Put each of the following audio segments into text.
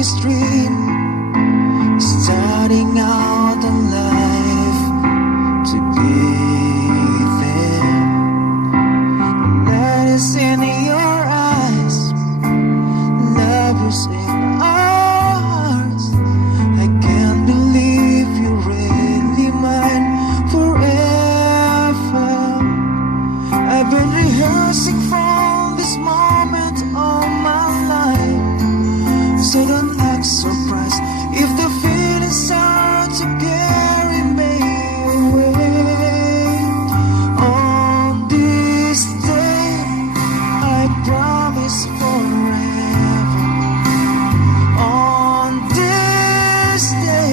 this dream, starting out in life to be there. That is in your eyes, love is in our hearts. I can't believe you're really mine forever. I've been rehearsing for this moment all my life, so don't act surprised if the feelings start to carry me away. On this day, I promise forever. On this day,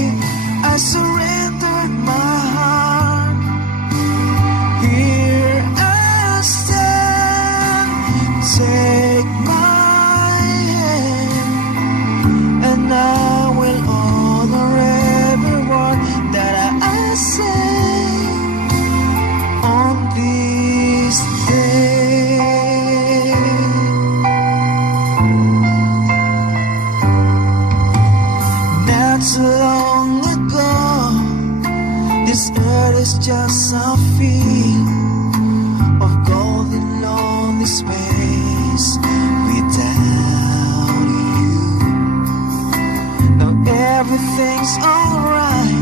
I surrendered my heart. Here I stand, take my hand, and I will honor every word that I say on this day. Not so long ago, this earth is just a field of golden lonely space without you. Now everything's alright,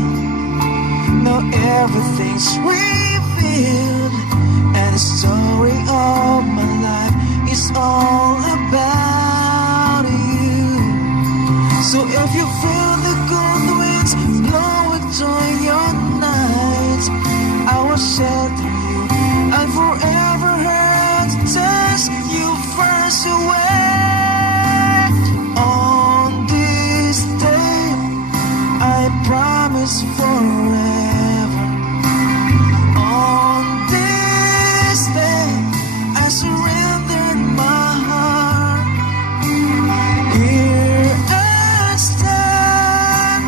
now everything's revealed, and the story of my life is all about you. So if you feel the cold winds blowing through your nights, I will shelter you and forever hurt takes you first away. On this day, I promise forever. On this day, I surrendered my heart. Here I stand,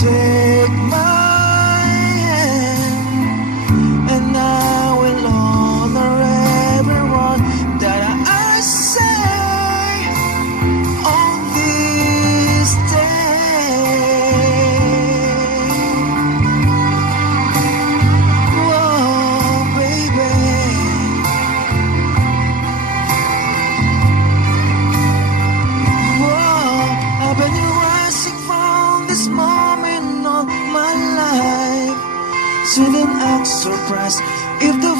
take my hand, and I will honor everyone that I say on this day. Whoa, baby. Whoa, I've been rising from this moment all my life, so don't act surprised if the